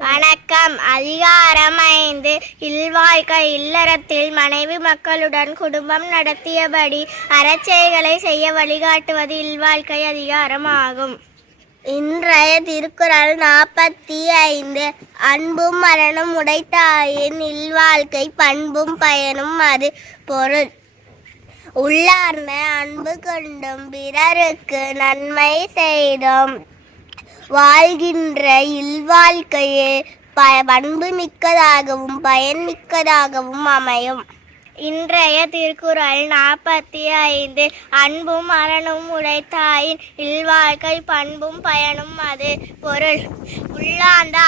வணக்கம். அதிகாரம் 5. இல்வாழ்க்கை. இல்லறத்தில் மனைவி மக்களுடன் குடும்பம் நடத்தியபடி அறச்செயல்களை செய்ய வழிகாட்டுவது இல்வாழ்க்கை அதிகாரமாகும். இன்றைய திருக்குறள் 45. அன்பும் மரணம் உடைத்தாயின் இல்வாழ்க்கை பண்பும் பயனும் அது. பொருள்: உள்ளார்ந்த அன்பு கொண்டும் பிறருக்கு நன்மை செய்தும் வாழ்கின்ற இல்வாழ்க்கையே பண்பு மிக்கதாகவும் பயன் மிக்கதாகவும் அமையும். இன்றைய திருக்குறள் 45. அன்பும் மரணமும் உடைத்தாயின் இல்வாழ்க்கை பண்பும் பயனும் அது. பொருள்: உள்ளார்ந்த